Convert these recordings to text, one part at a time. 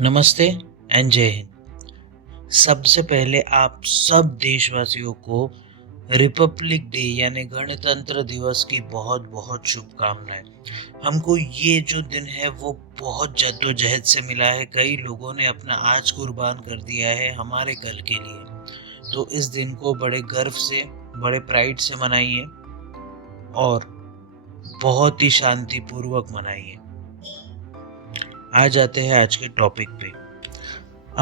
नमस्ते एंड जय हिंद। सबसे पहले आप सब देशवासियों को रिपब्लिक डे यानी गणतंत्र दिवस की बहुत बहुत शुभकामनाएं। हमको ये जो दिन है वो बहुत जद्दोजहद से मिला है। कई लोगों ने अपना आज कुर्बान कर दिया है हमारे कल के लिए। तो इस दिन को बड़े गर्व से, बड़े प्राइड से मनाइए और बहुत ही शांतिपूर्वक मनाइए। आ जाते हैं आज के टॉपिक पे।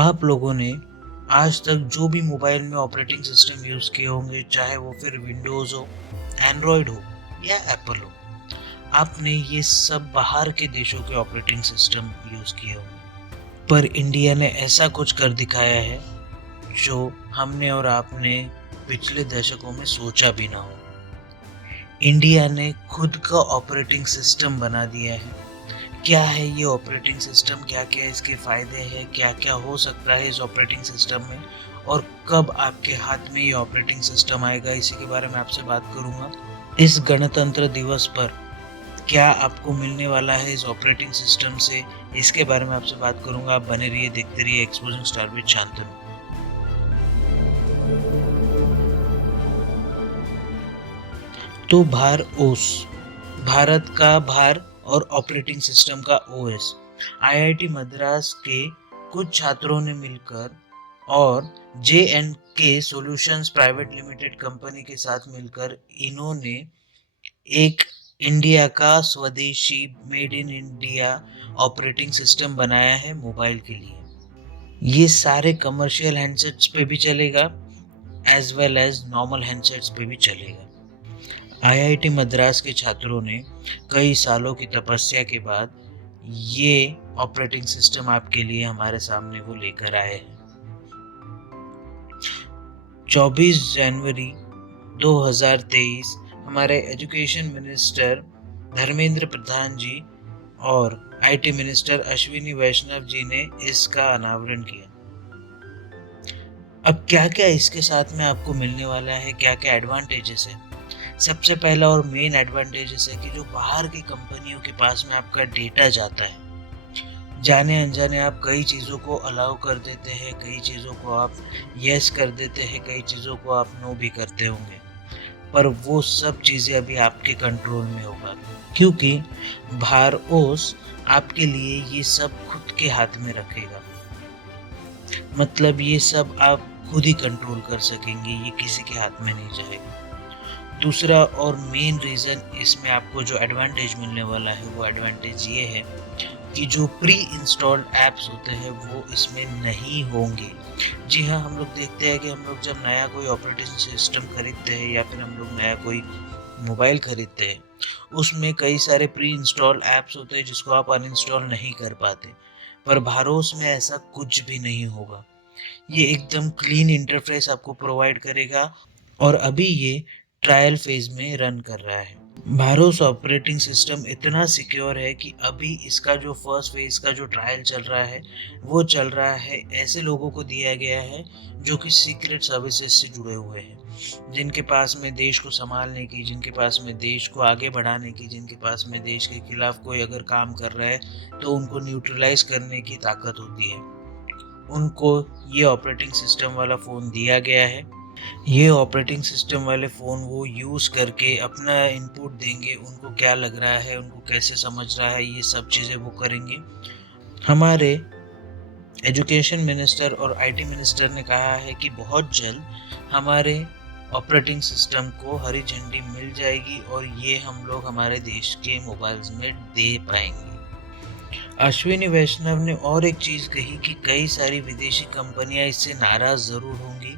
आप लोगों ने आज तक जो भी मोबाइल में ऑपरेटिंग सिस्टम यूज़ किए होंगे, चाहे वो फिर विंडोज़ हो, एंड्रॉयड हो या एप्पल हो, आपने ये सब बाहर के देशों के ऑपरेटिंग सिस्टम यूज़ किए होंगे। पर इंडिया ने ऐसा कुछ कर दिखाया है जो हमने और आपने पिछले दशकों में सोचा भी ना हो। इंडिया ने खुद का ऑपरेटिंग सिस्टम बना दिया है। क्या है ये ऑपरेटिंग सिस्टम, क्या क्या इसके फ़ायदे हैं, क्या क्या हो सकता है इस ऑपरेटिंग सिस्टम में, और कब आपके हाथ में ये ऑपरेटिंग सिस्टम आएगा, इसी के बारे में आपसे बात करूँगा। इस गणतंत्र दिवस पर क्या आपको मिलने वाला है इस ऑपरेटिंग सिस्टम से, इसके बारे में आपसे बात करूँगा। आप बने रहिए, देखते रहिए एक्सपोजिंग स्टार विद शांतनु। तो भारत का भार और ऑपरेटिंग सिस्टम का ओएस। आईआईटी मद्रास के कुछ छात्रों ने मिलकर और जे एंड के सॉल्यूशंस प्राइवेट लिमिटेड कंपनी के साथ मिलकर इन्होंने एक इंडिया का स्वदेशी made in India operating system बनाया है मोबाइल के लिए। ये सारे कमर्शियल हैंडसेट्स पे भी चलेगा as well as normal handsets पे भी चलेगा। आईआईटी मद्रास के छात्रों ने कई सालों की तपस्या के बाद ये ऑपरेटिंग सिस्टम आपके लिए हमारे सामने वो लेकर आए हैं। 24 जनवरी 2023 हमारे एजुकेशन मिनिस्टर धर्मेंद्र प्रधान जी और आईटी मिनिस्टर अश्विनी वैष्णव जी ने इसका अनावरण किया। अब क्या क्या इसके साथ में आपको मिलने वाला है, क्या क्या एडवांटेजेस है। सबसे पहला और मेन एडवांटेजेस है कि जो बाहर की कंपनियों के पास में आपका डेटा जाता है, जाने अनजाने आप कई चीज़ों को अलाउ कर देते हैं, कई चीज़ों को आप यस कर देते हैं, कई चीज़ों को आप नो भी करते होंगे, पर वो सब चीज़ें अभी आपके कंट्रोल में होगा, क्योंकि भारओस आपके लिए ये सब खुद के हाथ में रखेगा। मतलब ये सब आप खुद ही कंट्रोल कर सकेंगे, ये किसी के हाथ में नहीं जाएगा। दूसरा और मेन रीज़न इसमें आपको जो एडवांटेज मिलने वाला है वो एडवांटेज ये है कि जो प्री इंस्टॉल्ड ऐप्स होते हैं वो इसमें नहीं होंगे। जी हाँ, हम लोग देखते हैं कि हम लोग जब नया कोई ऑपरेटिंग सिस्टम खरीदते हैं या फिर हम लोग नया कोई मोबाइल खरीदते हैं, उसमें कई सारे प्री इंस्टॉल ऐप्स होते हैं जिसको आप अनइंस्टॉल नहीं कर पाते। पर भारोस में ऐसा कुछ भी नहीं होगा। ये एकदम क्लीन इंटरफेस आपको प्रोवाइड करेगा और अभी ये ट्रायल फेज में रन कर रहा है। भारोस ऑपरेटिंग सिस्टम इतना सिक्योर है कि अभी इसका जो फर्स्ट फेज का जो ट्रायल चल रहा है वो चल रहा है ऐसे लोगों को दिया गया है जो कि सीक्रेट सर्विसेज से जुड़े हुए हैं, जिनके पास में देश को संभालने की, जिनके पास में देश को आगे बढ़ाने की, जिनके पास में देश के खिलाफ कोई अगर काम कर रहा है तो उनको न्यूट्रलाइज करने की ताकत होती है। उनको ये ऑपरेटिंग सिस्टम वाला फ़ोन दिया गया है। ये ऑपरेटिंग सिस्टम वाले फ़ोन वो यूज़ करके अपना इनपुट देंगे, उनको क्या लग रहा है, उनको कैसे समझ रहा है, ये सब चीज़ें वो करेंगे। हमारे एजुकेशन मिनिस्टर और आईटी मिनिस्टर ने कहा है कि बहुत जल्द हमारे ऑपरेटिंग सिस्टम को हरी झंडी मिल जाएगी और ये हम लोग हमारे देश के मोबाइल्स में दे पाएंगे। अश्विनी वैष्णव ने और एक चीज़ कही कि कई सारी विदेशी कंपनियां इससे नाराज़ ज़रूर होंगी,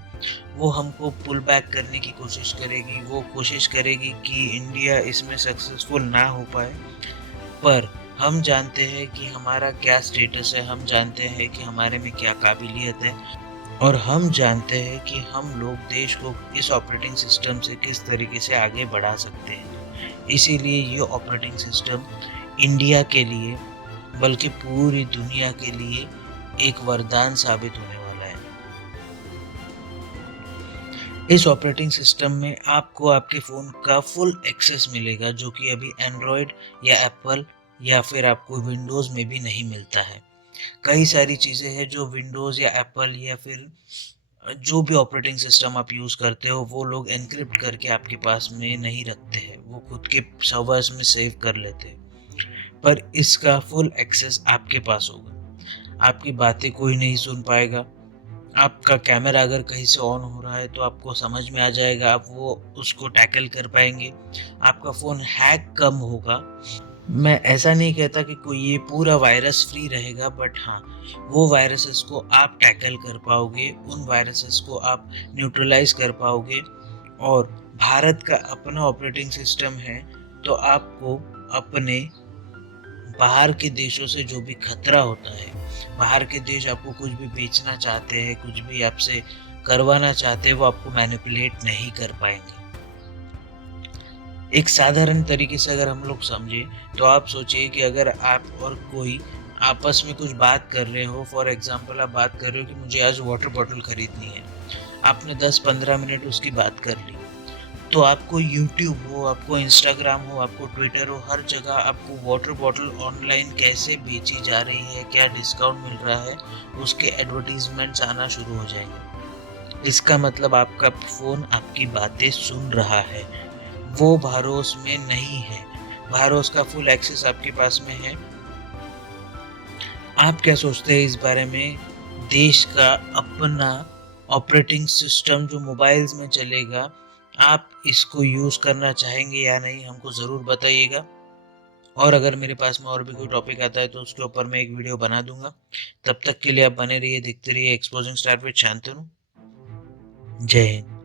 वो हमको पुल बैक करने की कोशिश करेगी, वो कोशिश करेगी कि इंडिया इसमें सक्सेसफुल ना हो पाए। पर हम जानते हैं कि हमारा क्या स्टेटस है, हम जानते हैं कि हमारे में क्या काबिलियत है और हम जानते हैं कि हम लोग देश को इस ऑपरेटिंग सिस्टम से किस तरीके से आगे बढ़ा सकते हैं। इसीलिए ये ऑपरेटिंग सिस्टम इंडिया के लिए बल्कि पूरी दुनिया के लिए एक वरदान साबित होने वाला है। इस ऑपरेटिंग सिस्टम में आपको आपके फ़ोन का फुल एक्सेस मिलेगा, जो कि अभी एंड्रॉयड या एप्पल या फिर आपको विंडोज़ में भी नहीं मिलता है। कई सारी चीज़ें हैं जो विंडोज़ या एप्पल या फिर जो भी ऑपरेटिंग सिस्टम आप यूज़ करते हो वो लोग एन्क्रिप्ट करके आपके पास में नहीं रखते हैं, वो खुद के सर्वर्स में सेव कर लेते हैं। पर इसका फुल एक्सेस आपके पास होगा, आपकी बातें कोई नहीं सुन पाएगा। आपका कैमरा अगर कहीं से ऑन हो रहा है तो आपको समझ में आ जाएगा, आप वो उसको टैकल कर पाएंगे। आपका फ़ोन हैक कम होगा। मैं ऐसा नहीं कहता कि कोई ये पूरा वायरस फ्री रहेगा, बट हाँ, वो वायरसेस को आप टैकल कर पाओगे, उन वायरसेस को आप न्यूट्रलाइज कर पाओगे। और भारत का अपना ऑपरेटिंग सिस्टम है, तो आपको अपने बाहर के देशों से जो भी खतरा होता है, बाहर के देश आपको कुछ भी बेचना चाहते हैं, कुछ भी आपसे करवाना चाहते हैं, वो आपको मैनिपुलेट नहीं कर पाएंगे। एक साधारण तरीके से अगर हम लोग समझे तो आप सोचिए कि अगर आप और कोई आपस में कुछ बात कर रहे हो, फॉर एग्जांपल आप बात कर रहे हो कि मुझे आज वाटर बॉटल खरीदनी है। आपने 10-15 मिनट उसकी बात कर ली, तो आपको यूट्यूब हो, आपको इंस्टाग्राम हो, आपको ट्विटर हो, हर जगह आपको वाटर बॉटल ऑनलाइन कैसे बेची जा रही है, क्या डिस्काउंट मिल रहा है, उसके एडवर्टीजमेंट्स आना शुरू हो जाएंगे। इसका मतलब आपका फ़ोन आपकी बातें सुन रहा है, वो भरोस में नहीं है। भरोस का फुल एक्सेस आपके पास में है। आप क्या सोचते हैं इस बारे में? देश का अपना ऑपरेटिंग सिस्टम जो मोबाइल्स में चलेगा, आप इसको यूज़ करना चाहेंगे या नहीं, हमको ज़रूर बताइएगा। और अगर मेरे पास में और भी कोई टॉपिक आता है तो उसके ऊपर मैं एक वीडियो बना दूंगा। तब तक के लिए आप बने रहिए, देखते रहिए एक्सपोजिंग स्टार विद शांतनु। जय हिंद।